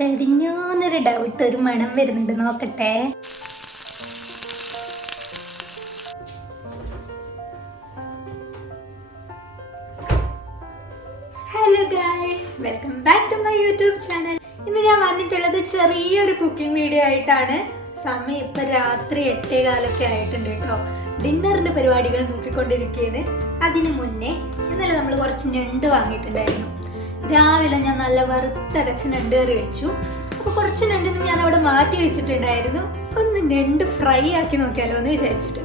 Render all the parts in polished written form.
കരിഞ്ഞോന്നൊരു doubt, ഒരു മണം വരുന്നുണ്ട്, നോക്കട്ടെ. Hello guys, welcome back to my YouTube channel. ഇന്ന് ഞാൻ വന്നിട്ടുള്ളത് ചെറിയൊരു കുക്കിംഗ് വീഡിയോ ആയിട്ടാണ്. സമയം ഇപ്പം രാത്രി 8:15 ആയിട്ടുണ്ട് കേട്ടോ. ഡിന്നറിൻ്റെ പരിപാടികൾ നോക്കിക്കൊണ്ടിരിക്കുകയാണ്. അതിന് മുന്നേ ഇന്നലെ നമ്മൾ കുറച്ച് ഞണ്ട് വാങ്ങിയിട്ടുണ്ടായിരുന്നു. രാവിലെ ഞാൻ നല്ല വറുത്തരച്ച് ഞണ്ട് കറി വെച്ചു. അപ്പോൾ കുറച്ച് ഞണ്ടിന് ഞാൻ അവിടെ മാറ്റി വെച്ചിട്ടുണ്ടായിരുന്നു. ഒന്ന് ഞണ്ട് ഫ്രൈ ആക്കി നോക്കിയാലോ എന്ന് വിചാരിച്ചിട്ട്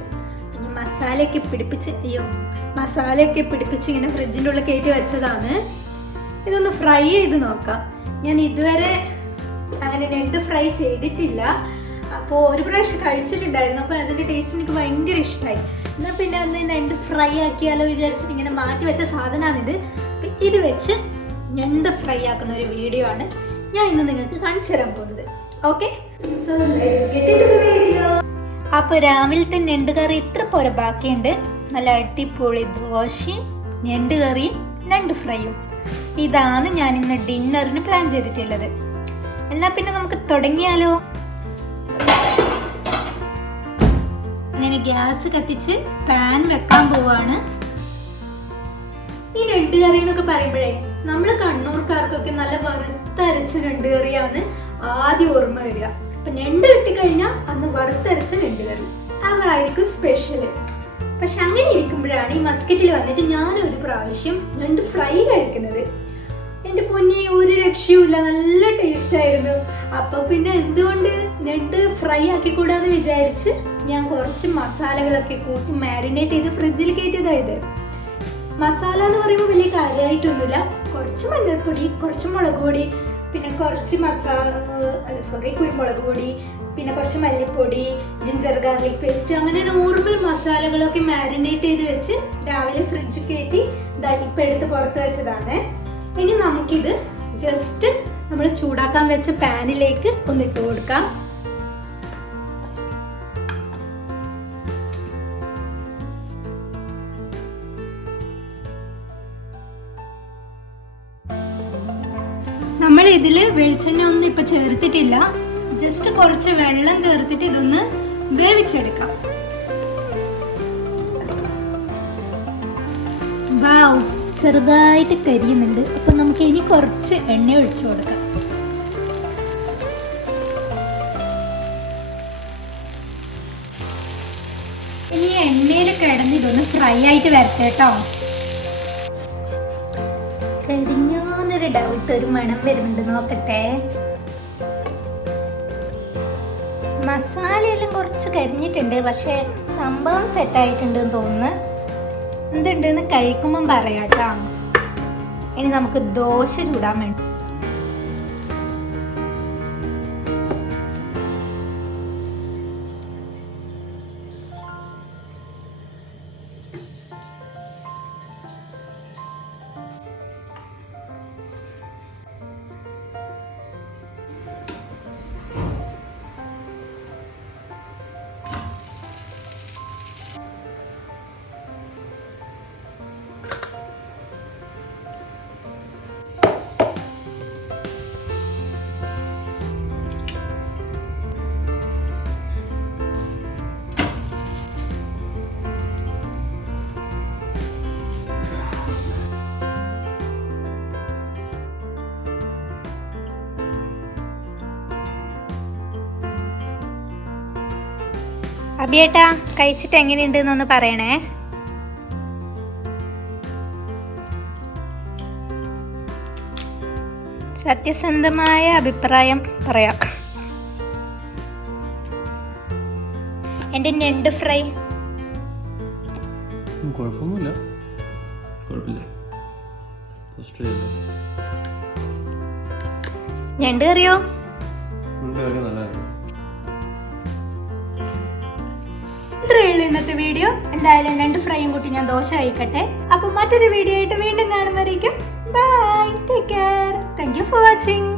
പിന്നെ മസാലയൊക്കെ പിടിപ്പിച്ച് ഇങ്ങനെ ഫ്രിഡ്ജിൻ്റെ ഉള്ളിൽ കയറ്റി വെച്ചതാണ്. ഇതൊന്ന് ഫ്രൈ ചെയ്ത് നോക്കാം. ഞാൻ ഇതുവരെ അങ്ങനെ ഞണ്ട് ഫ്രൈ ചെയ്തിട്ടില്ല. അപ്പോൾ ഒരു പ്രാവശ്യം കഴിച്ചിട്ടുണ്ടായിരുന്നു. അപ്പോൾ അതിൻ്റെ ടേസ്റ്റ് എനിക്ക് ഭയങ്കര ഇഷ്ടമായി. എന്നാൽ പിന്നെ ഒന്ന് ഞണ്ട് ഫ്രൈ ആക്കിയാലോ വിചാരിച്ചിട്ട് ഇങ്ങനെ മാറ്റി വെച്ച സാധനമാണിത്. ഇത് വെച്ച് ഞണ്ട് ഫ്രൈ ആക്കുന്ന ഒരു വീഡിയോ ആണ് ഞാൻ ഇന്ന് നിങ്ങൾക്ക് കാണിച്ചു തരാൻ പോകുന്നത്. Okay, so let's get into the video. അപ്പോൾ രാവിലത്തെ ഞണ്ട് കറി ഇത്ര പോരെ ബാക്കിയുണ്ട്. നല്ല അടിപൊളി ദോശയും ഞണ്ട് കറിയും ഞണ്ട് ഫ്രൈയും. ഇതാണ് ഞാൻ ഇന്ന് ഡിന്നറിന് പ്ലാൻ ചെയ്തിട്ടുള്ളത്. എന്നാൽ പിന്നെ നമുക്ക് തുടങ്ങിയാലോ. അങ്ങനെ ഗ്യാസ് കത്തിച്ച് പാൻ വെക്കാൻ പോവാണ്. ഈ ഞണ്ട് കറി എന്നൊക്കെ പറയുമ്പോഴേ നമ്മൾ കണ്ണൂർക്കാർക്കൊക്കെ നല്ല വറുത്തരച്ച ഞണ്ട് കറിയാണ് ആദ്യം ഓർമ്മ വരിക. അപ്പൊ ഞണ്ട് കിട്ടിക്കഴിഞ്ഞാൽ അന്ന് വറുത്തരച്ച ഞണ്ട് കറി അതായിരിക്കും സ്പെഷ്യല്. പക്ഷെ അങ്ങനെ ഇരിക്കുമ്പോഴാണ് ഈ മസ്കറ്റിൽ വന്നിട്ട് ഞാനൊരു പ്രാവശ്യം ഞണ്ട് ഫ്രൈ കഴിക്കുന്നത്. എൻ്റെ പൊന്നി, ഒരു രക്ഷയുമില്ല, നല്ല ടേസ്റ്റ് ആയിരുന്നു. അപ്പൊ പിന്നെ എന്തുകൊണ്ട് ഞണ്ട് ഫ്രൈ ആക്കിക്കൂടാന്ന് വിചാരിച്ച് ഞാൻ കുറച്ച് മസാലകളൊക്കെ കൂട്ടി മാരിനേറ്റ് ചെയ്ത് ഫ്രിഡ്ജിൽ കയറ്റിയതായത്. മസാല എന്ന് പറയുമ്പോൾ വലിയ കാര്യമായിട്ടൊന്നുമില്ല. കുറച്ച് മഞ്ഞൾപ്പൊടി, കുറച്ച് മുളക് പൊടി, പിന്നെ കുറച്ച് കുരുമുളക് പൊടി, പിന്നെ കുറച്ച് മല്ലിപ്പൊടി, ജിഞ്ചർ ഗാർലിക് പേസ്റ്റ്, അങ്ങനെ നോർമൽ മസാലകളൊക്കെ മാരിനേറ്റ് ചെയ്ത് വെച്ച് രാവിലെ ഫ്രിഡ്ജിൽ കയറ്റി ഇപ്പം എടുത്ത് പുറത്ത് വെച്ചതാണ്. ഇനി നമുക്കിത് ജസ്റ്റ് നമ്മൾ ചൂടാക്കാൻ വെച്ച പാനിലേക്ക് ഒന്നിട്ട് കൊടുക്കാം. നമ്മൾ ഇതിൽ വെളിച്ചെണ്ണ ഒന്നും ഇപ്പം ചേർത്തിട്ടില്ല. ജസ്റ്റ് കുറച്ച് വെള്ളം ചേർത്തിട്ട് ഇതൊന്ന് വേവിച്ചെടുക്കാം. വാവ്, ചെറുതായിട്ട് കരിയുന്നുണ്ട്. അപ്പം നമുക്ക് ഇനി കുറച്ച് എണ്ണ ഒഴിച്ചു കൊടുക്കാം. ഇനി എണ്ണയിൽ കിടന്ന് ഇതൊന്ന് ഫ്രൈ ആയിട്ട് വരട്ടെ കേട്ടോ. കരിഞ്ഞോന്നൊരു ഡൗട്ട്, ഒരു മണം വരുന്നുണ്ട്, നോക്കട്ടെ. മസാലയെല്ലാം കുറച്ച് കരിഞ്ഞിട്ടുണ്ട്, പക്ഷെ സംഭവം സെറ്റായിട്ടുണ്ട് എന്ന് തോന്നുന്നു. എന്തുണ്ടെന്ന് കഴിക്കുമ്പം പറയാം കേട്ടോ. ഇനി നമുക്ക് ദോശ ചൂടാൻ വേണ്ടി അബിയേട്ടാ, കഴിച്ചിട്ട് എങ്ങനെയുണ്ട് എന്നൊന്ന് പറയണേ. സത്യസന്ധമായ അഭിപ്രായം പറയാം. എൻ്റെ ഞണ്ട് ഫ്രൈ കുഴപ്പമൊന്നുമില്ല. ഞണ്ട് കറിയോ? ഇത്രയുള്ളൂ ഇന്നത്തെ വീഡിയോ. എന്തായാലും ഞണ്ട് ഫ്രൈയും കൂട്ടി ഞാൻ ദോശ കഴിക്കട്ടെ. അപ്പോൾ മറ്റൊരു വീഡിയോ ആയിട്ട് വീണ്ടും കാണുന്നവരേക്കും bye, take care, thank you for watching.